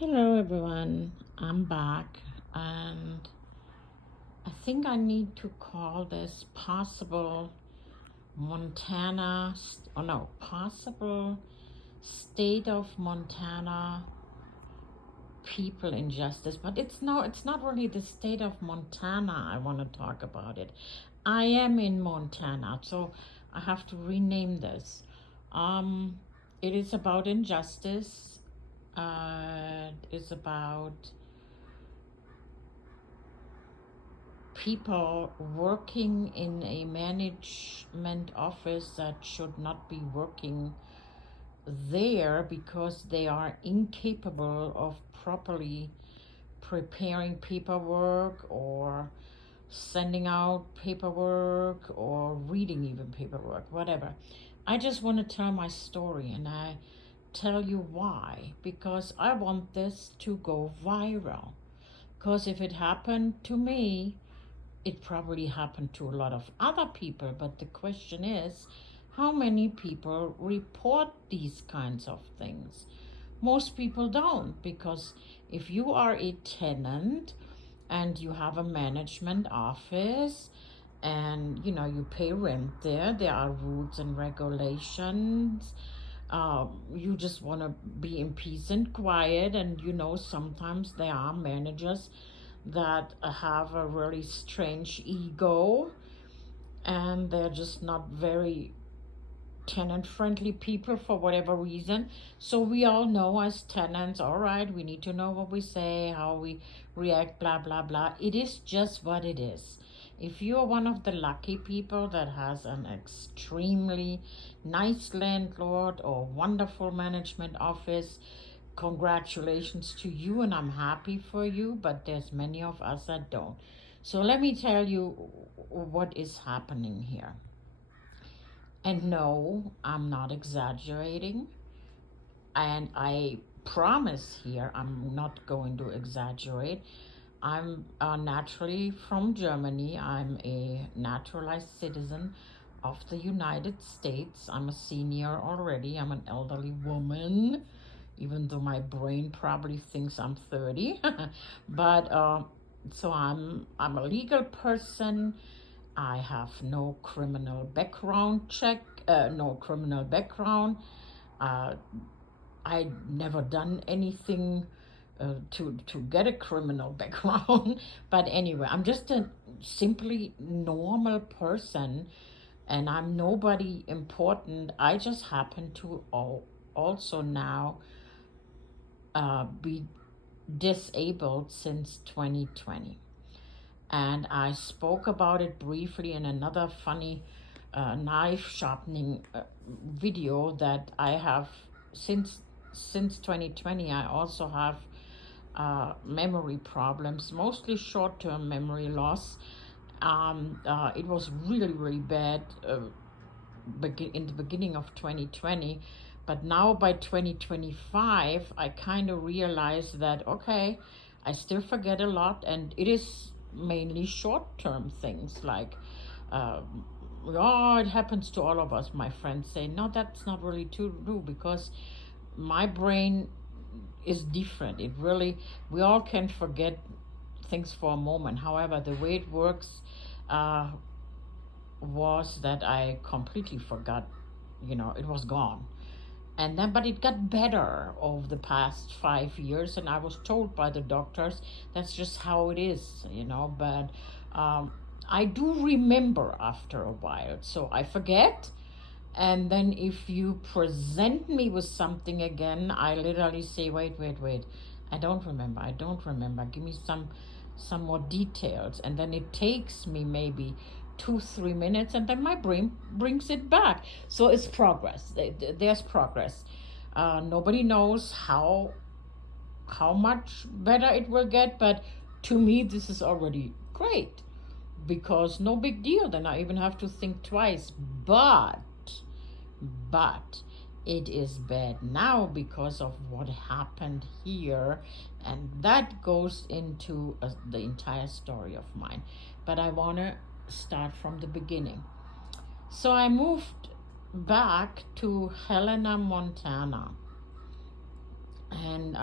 Hello everyone, I'm back and I think I need to call this possible possible state of Montana people injustice, but it's not really the state of Montana I want to talk about it. I am in Montana, so I have to rename this. Um, it is about injustice. It is about people working in a management office that should not be working there because they are incapable of properly preparing paperwork or sending out paperwork or reading even paperwork, whatever. I just want to tell my story and I tell you why. Because I want this to go viral. Because if it happened to me, it probably happened to a lot of other people, but the question is, how many people report these kinds of things? Most people don't, because if you are a tenant and you have a management office and you pay rent there are rules and regulations. You just want to be in peace and quiet, and sometimes there are managers that have a really strange ego and they're just not very tenant friendly people for whatever reason. So we all know as tenants, all right, we need to know what we say, how we react, blah blah blah. It is just what it is. If you're one of the lucky people that has an extremely nice landlord or wonderful management office, congratulations to you, and I'm happy for you, but there's many of us that don't. So let me tell you what is happening here. And no, I'm not exaggerating. And I promise here, I'm not going to exaggerate. I'm naturally from Germany. I'm a naturalized citizen of the United States. I'm a senior already. I'm an elderly woman, even though my brain probably thinks I'm 30. But so I'm a legal person. I have no criminal background check, no criminal background. Uh, I never done anything to get a criminal background. But anyway, I'm just a simply normal person, and I'm nobody important. I just happen to also now be disabled since 2020. And I spoke about it briefly in another funny knife sharpening video that I have since 2020. I also have memory problems, mostly short-term memory loss. It was really, really bad in the beginning of 2020, but now by 2025, I kind of realized that, okay, I still forget a lot, and it is mainly short-term things like, oh, it happens to all of us. My friends say, no, that's not really true, because my brain is different. It really, we all can forget things for a moment. However, the way it works was that I completely forgot, it was gone. And then, but it got better over the past 5 years, and I was told by the doctors that's just how it is. But I do remember after a while, so I forget. And then if you present me with something again, I literally say, wait, I don't remember, give me some more details. And then it takes me maybe 2-3 minutes, and then my brain brings it back. So it's progress. There's progress. Nobody knows how much better it will get, but to me this is already great, because no big deal. Then I even have to think twice. But it is bad now because of what happened here, and that goes into the entire story of mine. But I want to start from the beginning. So I moved back to Helena, Montana, and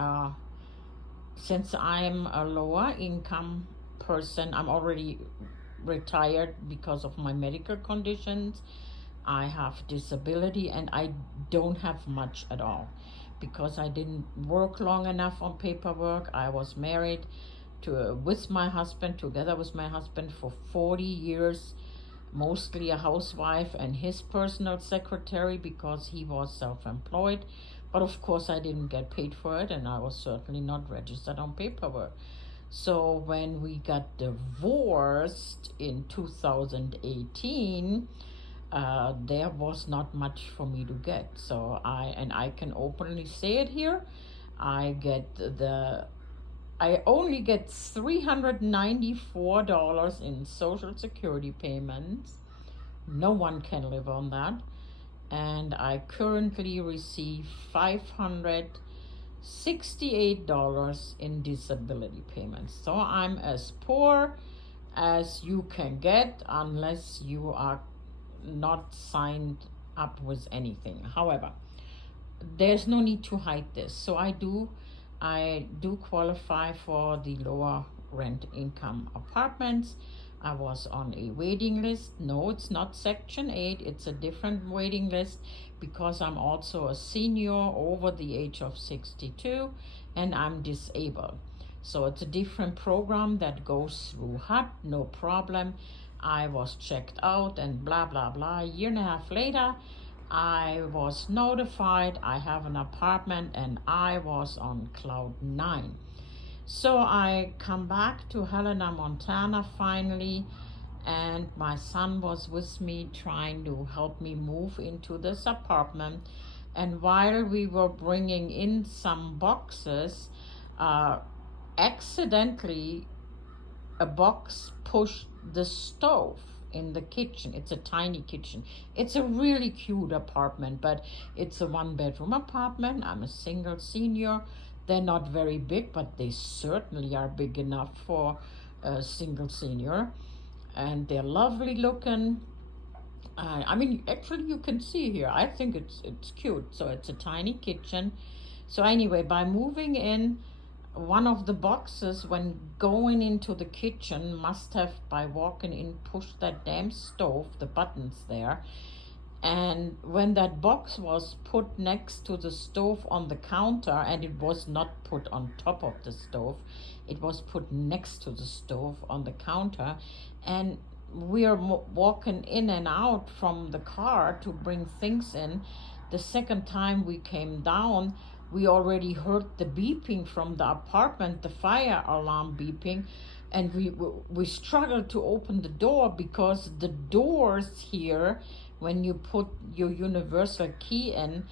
since I'm a lower income person, I'm already retired because of my medical conditions. I have disability and I don't have much at all because I didn't work long enough on paperwork. I was married with my husband, together with my husband for 40 years, mostly a housewife and his personal secretary because he was self-employed. But of course I didn't get paid for it and I was certainly not registered on paperwork. So when we got divorced in 2018, there was not much for me to get. So I can openly say it here, I only get $394 in Social Security payments. No one can live on that. And I currently receive $568 in disability payments. So I'm as poor as you can get unless you are not signed up with anything. However, there's no need to hide this. So I do qualify for the lower rent income apartments. I was on a waiting list. No, it's not Section 8. It's a different waiting list because I'm also a senior over the age of 62 and I'm disabled. So it's a different program that goes through HUD, no problem. I was checked out and blah, blah, blah. A year and a half later, I was notified I have an apartment and I was on cloud 9. So I come back to Helena, Montana finally, and my son was with me trying to help me move into this apartment. And while we were bringing in some boxes, accidentally a box pushed the stove in the kitchen. It's a tiny kitchen. It's a really cute apartment, but it's a 1-bedroom apartment. I'm a single senior. They're not very big, but they certainly are big enough for a single senior. And they're lovely looking. I mean, actually, you can see here. I think it's cute. So it's a tiny kitchen. So anyway, by moving in, one of the boxes, when going into the kitchen, must have, by walking in, pushed that damn stove, the buttons there. And when that box was put next to the stove on the counter, and it was not put on top of the stove, it was put next to the stove on the counter, and we are walking in and out from the car to bring things in. The second time we came down, we already heard the beeping from the apartment, the fire alarm beeping, and we struggled to open the door because the doors here, when you put your universal key in,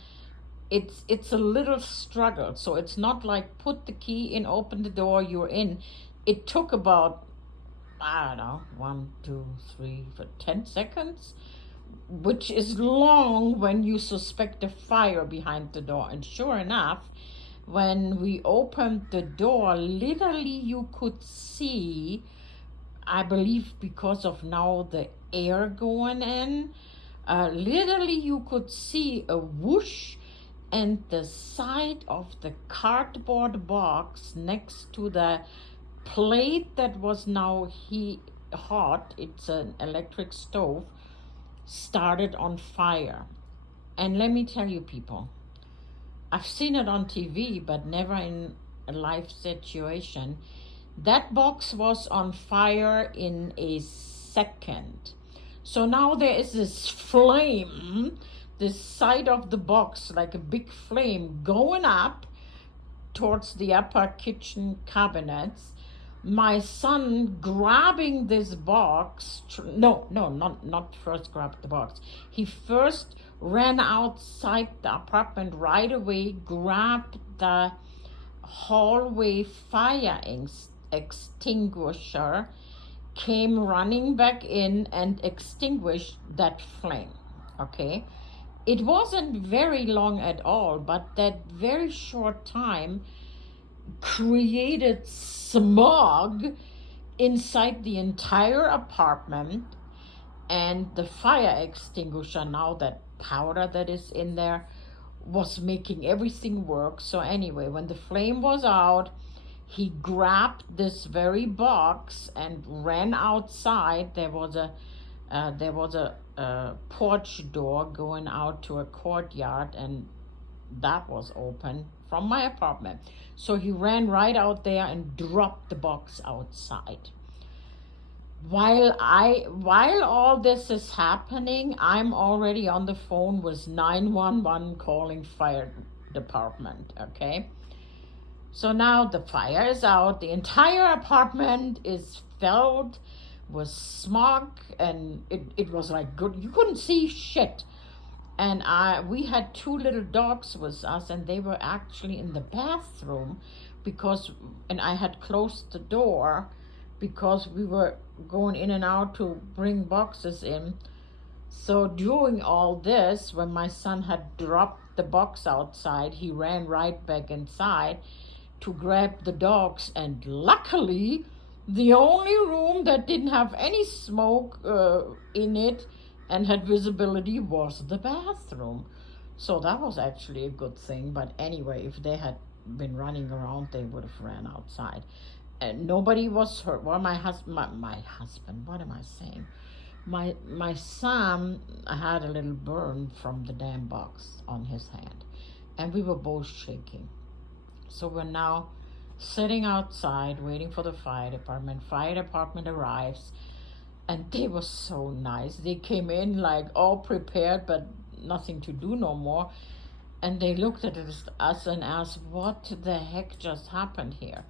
it's a little struggle. So it's not like put the key in, open the door, you're in. It took about, I don't know, 1, 2, 3, for 10 seconds, which is long when you suspect a fire behind the door. And sure enough, when we opened the door, literally you could see, I believe because of now the air going in, literally you could see a whoosh, and the side of the cardboard box next to the plate that was now hot, it's an electric stove, started on fire. And let me tell you, people, I've seen it on TV, but never in a live situation. That box was on fire in a second. So now there is this flame, this side of the box, like a big flame going up towards the upper kitchen cabinets. My son grabbing this box, not first grabbed the box. He first ran outside the apartment right away, grabbed the hallway fire extinguisher, came running back in and extinguished that flame, okay? It wasn't very long at all, but that very short time created smog inside the entire apartment, and the fire extinguisher, now that powder that is in there, was making everything work. So anyway, when the flame was out, he grabbed this very box and ran outside. There was a porch door going out to a courtyard, and that was open from my apartment. So he ran right out there and dropped the box outside. While all this is happening, I'm already on the phone with 911 calling fire department, okay? So now the fire is out. The entire apartment is filled with smoke, and it was like good. You couldn't see shit. And we had two little dogs with us, and they were actually in the bathroom and I had closed the door because we were going in and out to bring boxes in. So during all this, when my son had dropped the box outside, he ran right back inside to grab the dogs, and luckily the only room that didn't have any smoke in it and had visibility was the bathroom. So that was actually a good thing. But anyway, if they had been running around, they would have ran outside. And nobody was hurt. Well, my husband, what am I saying? My son had a little burn from the damn box on his hand, and we were both shaking. So we're now sitting outside waiting for the fire department. Fire department arrives, and they were so nice. They came in like all prepared, but nothing to do no more. And they looked at us and asked, what the heck just happened here?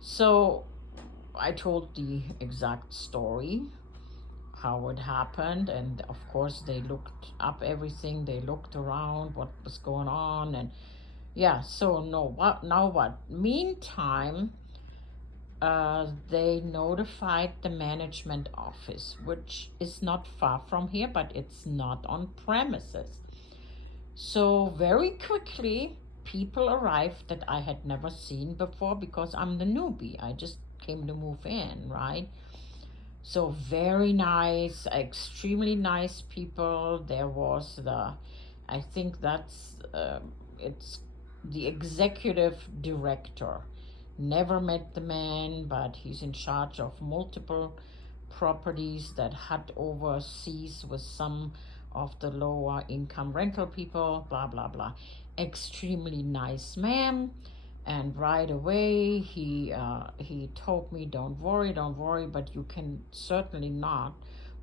So I told the exact story, how it happened, and of course they looked up everything. They looked around what was going on, and yeah, so no, now what? Meantime, they notified the management office, which is not far from here, but it's not on premises. So very quickly, people arrived that I had never seen before because I'm the newbie. I just came to move in, right? So very nice, extremely nice people. There was I think it's the executive director. Never met the man, but he's in charge of multiple properties that HUD oversees with some of the lower income rental people, blah, blah, blah. Extremely nice man. And right away, he told me, don't worry, but you can certainly not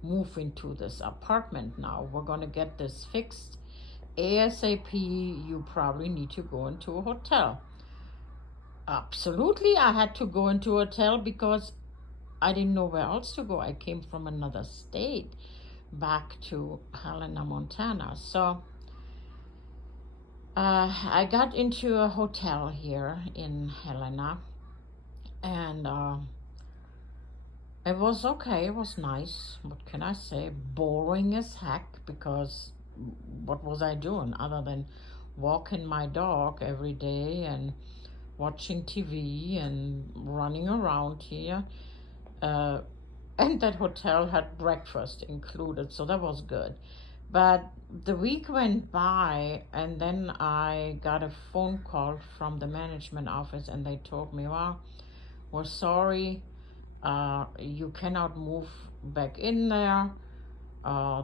move into this apartment now. We're going to get this fixed ASAP. You probably need to go into a hotel. Absolutely, I had to go into a hotel because I didn't know where else to go. I came from another state back to Helena, Montana. So I got into a hotel here in Helena, and it was okay. It was nice. What can I say? Boring as heck, because what was I doing other than walking my dog every day and watching TV and running around here? And that hotel had breakfast included, so that was good. But the week went by, and then I got a phone call from the management office, and they told me, well, we're sorry, you cannot move back in there.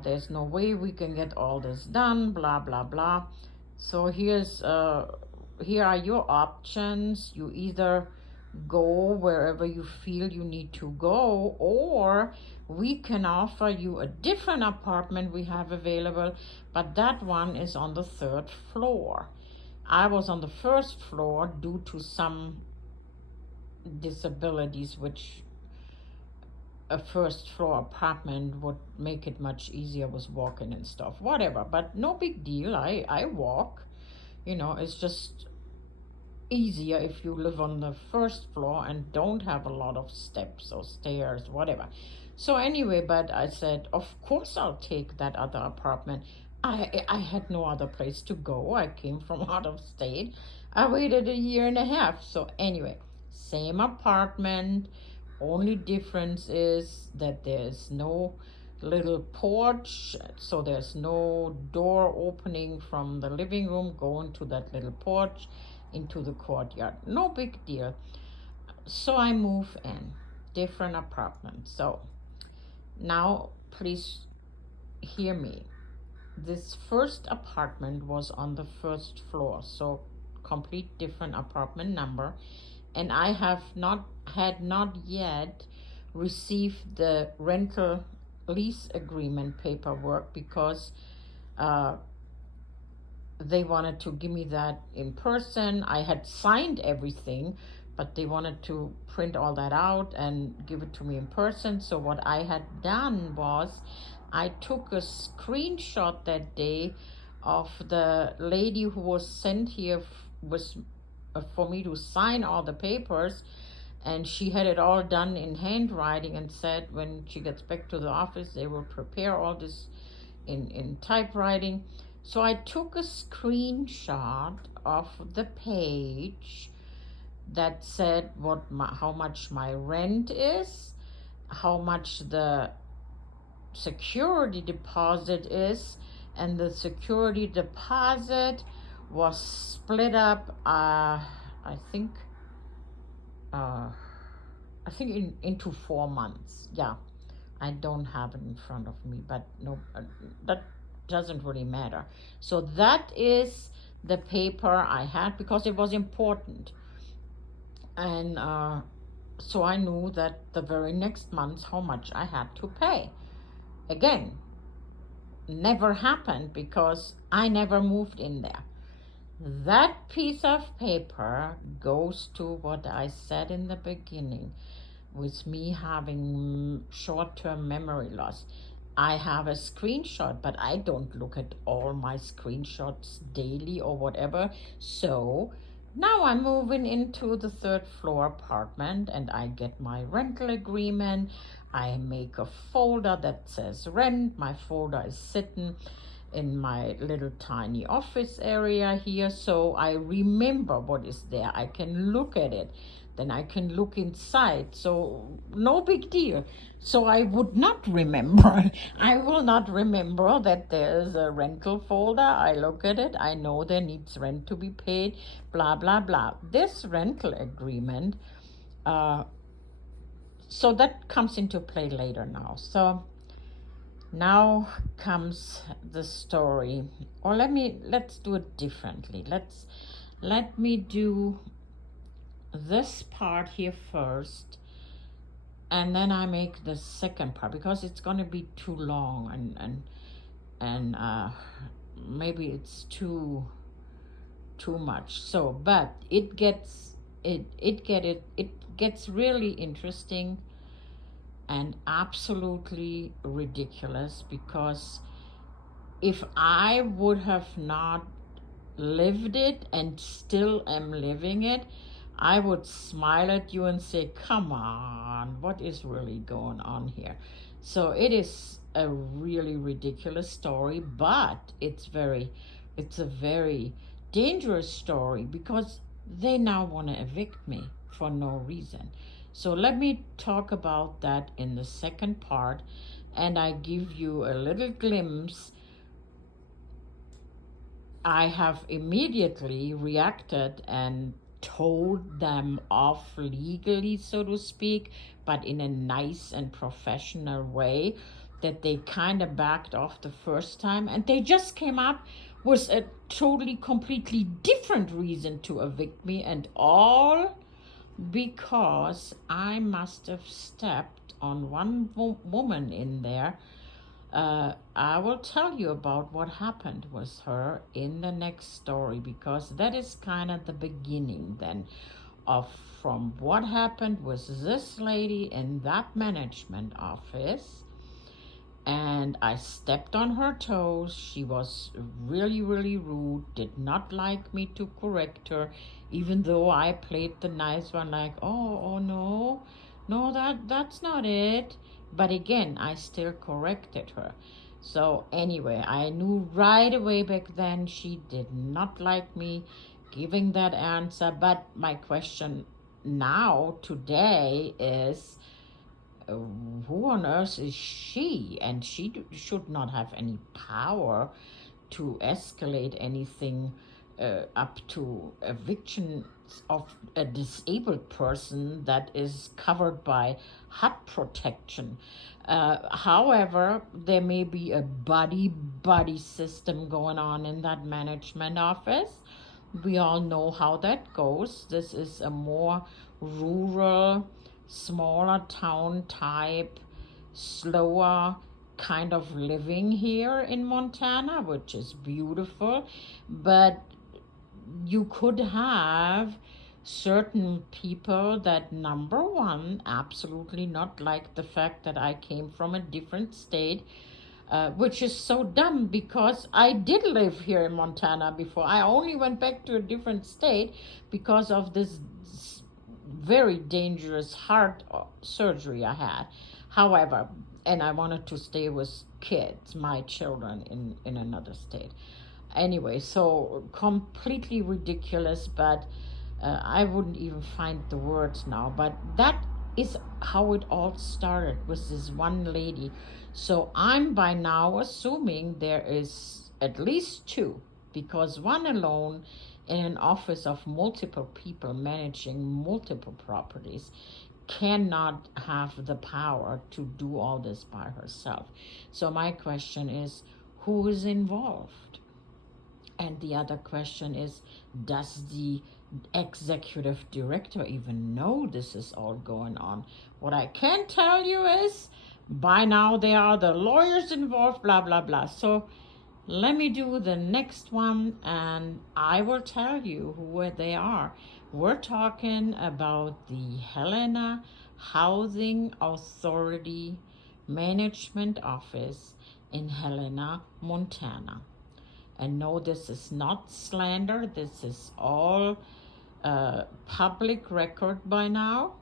There's no way we can get all this done, blah, blah, blah. So here are your options. You either go wherever you feel you need to go, or we can offer you a different apartment we have available, but that one is on the 3rd floor. I was on the 1st floor due to some disabilities, which a 1st floor apartment would make it much easier with walking and stuff, whatever, but no big deal. I walk, it's just easier if you live on the 1st floor and don't have a lot of steps or stairs, whatever. So anyway, but I said, of course I'll take that other apartment. I had no other place to go. I came from out of state. I waited a year and a half. So anyway, same apartment. Only difference is that there's no little porch, so there's no door opening from the living room going to that little porch into the courtyard. No big deal. So I move in, different apartment. So now please hear me. This first apartment was on the first floor, so complete different apartment number, and I had not yet received the rental lease agreement paperwork because uh, they wanted to give me that in person. I had signed everything, but they wanted to print all that out and give it to me in person. So what I had done was I took a screenshot that day of the lady who was sent here was for me to sign all the papers, and she had it all done in handwriting and said when she gets back to the office they will prepare all this in typewriting. So I took a screenshot of the page that said how much my rent is, how much the security deposit is, and the security deposit was split up. I think uh, into 4 months. Yeah, I don't have it in front of me, but no, that doesn't really matter. So that is the paper I had because it was important, and so I knew that the very next month how much I had to pay. Again, never happened because I never moved in there. That piece of paper goes to what I said in the beginning with me having short-term memory loss. I have a screenshot, but I don't look at all my screenshots daily or whatever. So now I'm moving into the third floor apartment and I get my rental agreement. I make a folder that says rent. My folder is sitting in my little tiny office area here, so I remember what is there. I can look at it, then I can look inside, so no big deal. So I would not remember. I will not remember that there is a rental folder. I look at it, I know there needs rent to be paid, blah blah blah. This rental agreement, so that comes into play later now. So now comes the story. Or let's do it differently. Let me do this part here first, and then I make the second part because it's going to be too long, and maybe it's too much. So but it gets really interesting and absolutely ridiculous, because if I would have not lived it and still am living it, I would smile at you and say, come on, what is really going on here? So it is a really ridiculous story, but it's a very dangerous story because they now want to evict me for no reason. So let me talk about that in the second part, and I give you a little glimpse. I have immediately reacted and told them off legally, so to speak, but in a nice and professional way, that they kind of backed off the first time and they just came up with a totally, completely different reason to evict me, and all because I must have stepped on one woman in there. I will tell you about what happened with her in the next story, because that is kind of the beginning then of from what happened with this lady in that management office. And I stepped on her toes. She was really, really rude, did not like me to correct her, even though I played the nice one, like, oh no, no, that's not it. But again, I still corrected her. So anyway, I knew right away back then she did not like me giving that answer. But my question now, today, is who on earth is she? And she should not have any power to escalate anything up to eviction of a disabled person that is covered by HUD protection. However, there may be a buddy system going on in that management office. We all know how that goes. This is a more rural, smaller town type, slower kind of living here in Montana, which is beautiful. But you could have certain people that, number one, absolutely not like the fact that I came from a different state, which is so dumb because I did live here in Montana before. I only went back to a different state because of this very dangerous heart surgery I had. However, and I wanted to stay with kids, my children, in another state. Anyway, so completely ridiculous, but I wouldn't even find the words now. But that is how it all started with this one lady. So I'm by now assuming there is at least two, because one alone in an office of multiple people managing multiple properties cannot have the power to do all this by herself. So my question is, who is involved? And the other question is, does the executive director even know this is all going on? What I can tell you is, by now there are the lawyers involved, blah, blah, blah. So let me do the next one and I will tell you who they are. We're talking about the Helena Housing Authority Management Office in Helena, Montana. And no, this is not slander. This is all public record by now.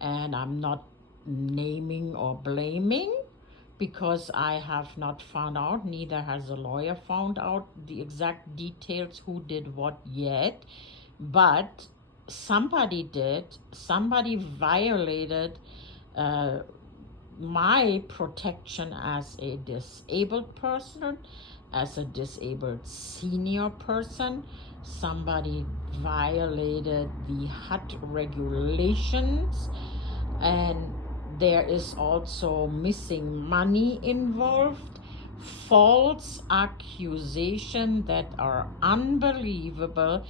And I'm not naming or blaming because I have not found out, neither has a lawyer found out the exact details who did what yet. But somebody did. Somebody violated my protection as a disabled person, as a disabled senior person. Somebody violated the HUD regulations, and there is also missing money involved, false accusations that are unbelievable,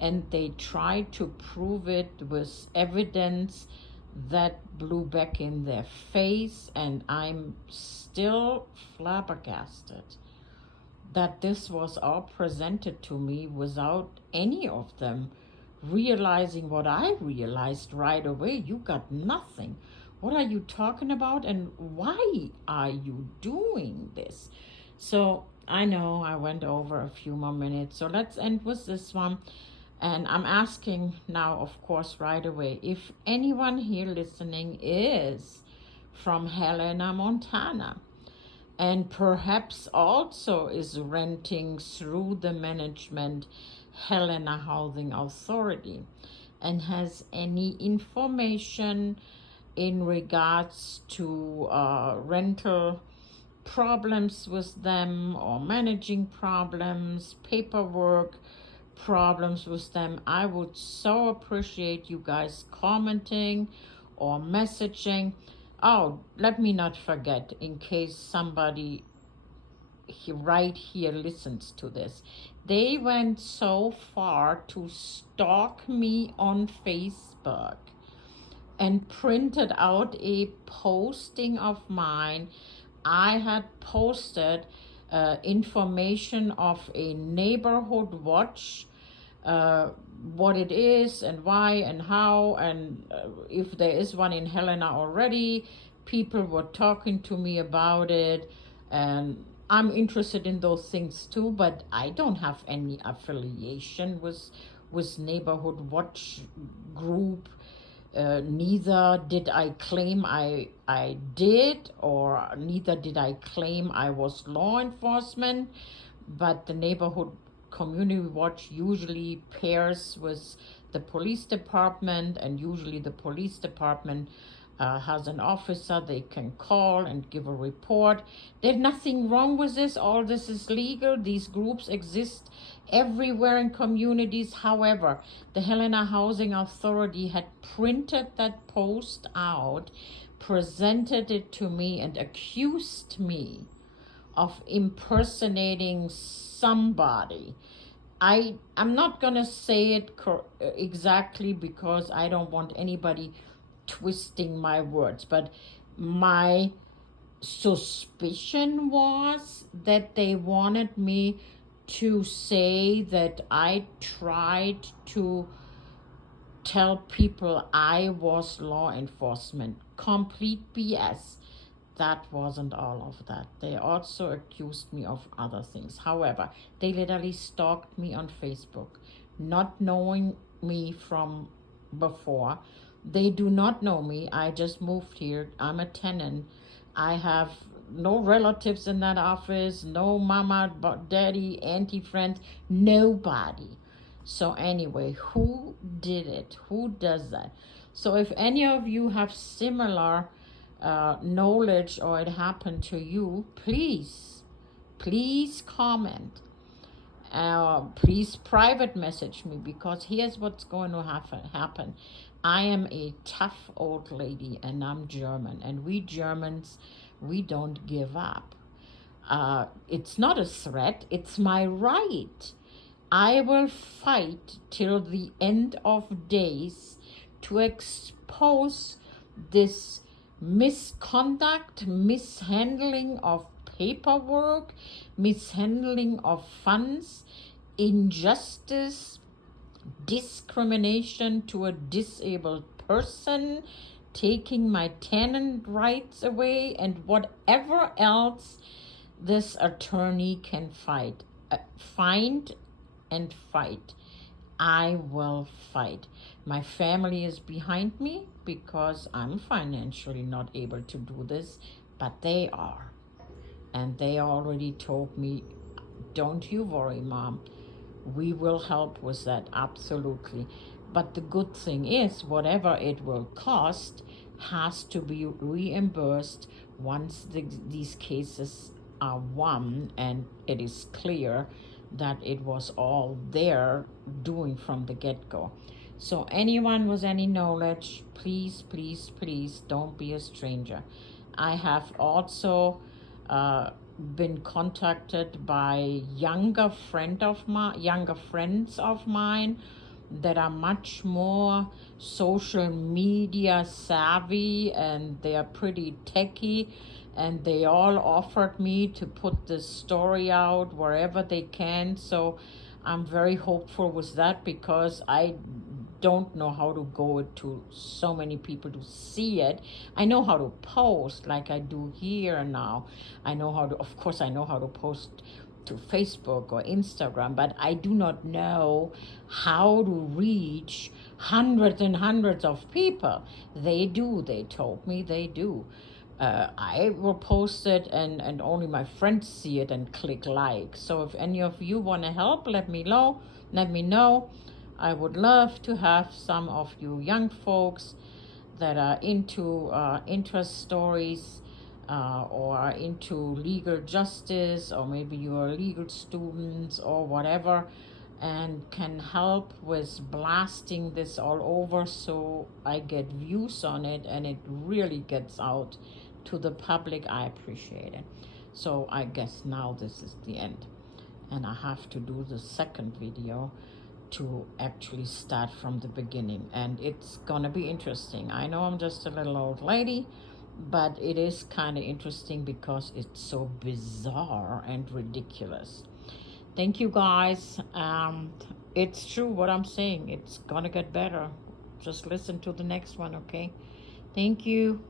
and they try to prove it with evidence that blew back in their face, and I'm still flabbergasted that this was all presented to me without any of them realizing what I realized right away. You got nothing. What are you talking about, and why are you doing this? So I know I went over a few more minutes, so let's end with this one. And I'm asking now, of course, right away, if anyone here listening is from Helena, Montana, and perhaps also is renting through the management Helena Housing Authority and has any information in regards to rental problems with them, or managing problems, paperwork problems with them, I would so appreciate you guys commenting or messaging. Oh, let me not forget, in case somebody right here listens to this. They went so far to stalk me on Facebook and printed out a posting of mine. I had posted information of a neighborhood watch, what it is and why and how, and if there is one in Helena already. People were talking to me about it, and I'm interested in those things too, but I don't have any affiliation with neighborhood watch group. Neither did I claim I did, or neither did I claim I was law enforcement. But the neighborhood community watch usually pairs with the police department, and usually the police department has an officer they can call and give a report. There's nothing wrong with this. All this is legal. These groups exist everywhere in communities. However, the Helena Housing Authority had printed that post out, presented it to me, and accused me of impersonating somebody. I'm not gonna say it exactly because I don't want anybody twisting my words, but my suspicion was that they wanted me to say that I tried to tell people I was law enforcement. Complete BS. That wasn't all of that. They also accused me of other things. However, they literally stalked me on Facebook, not knowing me from before. They do not know me. I just moved here. I'm a tenant. I have no relatives in that office, no mama, daddy, auntie, friends, nobody. So anyway, who did it? Who does that? So if any of you have similar knowledge or it happened to you, please comment. Please private message me, because here's what's going to happen. I am a tough old lady and I'm German, and we Germans, we don't give up. It's not a threat, it's my right. I will fight till the end of days to expose this misconduct, mishandling of paperwork, mishandling of funds, injustice, discrimination to a disabled person, taking my tenant rights away, and whatever else this attorney can find and fight. I will fight. My family is behind me because I'm financially not able to do this, but they are. And they already told me, don't you worry, Mom. We will help with that, absolutely. But the good thing is, whatever it will cost has to be reimbursed once these cases are won and it is clear that it was all their doing from the get-go. So anyone with any knowledge, please don't be a stranger. I have also been contacted by younger friends of mine that are much more social media savvy, and they are pretty techy, and they all offered me to put this story out wherever they can. So I'm very hopeful with that, because I don't know how to go to so many people to see it. I know how to post like I do here now. I know how to post to Facebook or Instagram, but I do not know how to reach hundreds and hundreds of people. They told me they do. I will post it and only my friends see it and click like. So if any of you want to help, let me know. I would love to have some of you young folks that are into interest stories or are into legal justice, or maybe you are legal students or whatever, and can help with blasting this all over so I get views on it and it really gets out to the public. I appreciate it. So I guess now this is the end, and I have to do the second video to actually start from the beginning, and it's gonna be interesting. I know I'm just a little old lady, but it is kind of interesting because it's so bizarre and ridiculous. Thank you guys. It's true what I'm saying. It's gonna get better. Just listen to the next one, okay? Thank you.